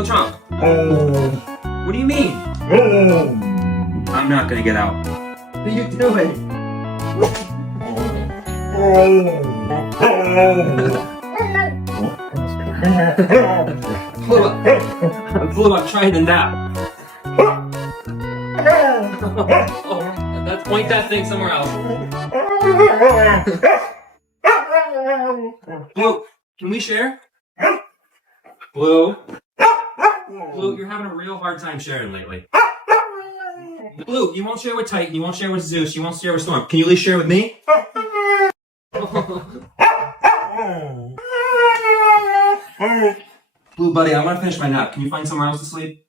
What's wrong? What do you mean? I'm not gonna get out. What are you doing? Blue, I'm trying to nap. Oh, let's point that thing somewhere else. Blue, can we share? Blue? Blue, you're having a real hard time sharing lately. Blue, you won't share with Titan, you won't share with Zeus, you won't share with Storm. Can you at least share with me? Blue, buddy, I want to finish my nap. Can you find somewhere else to sleep?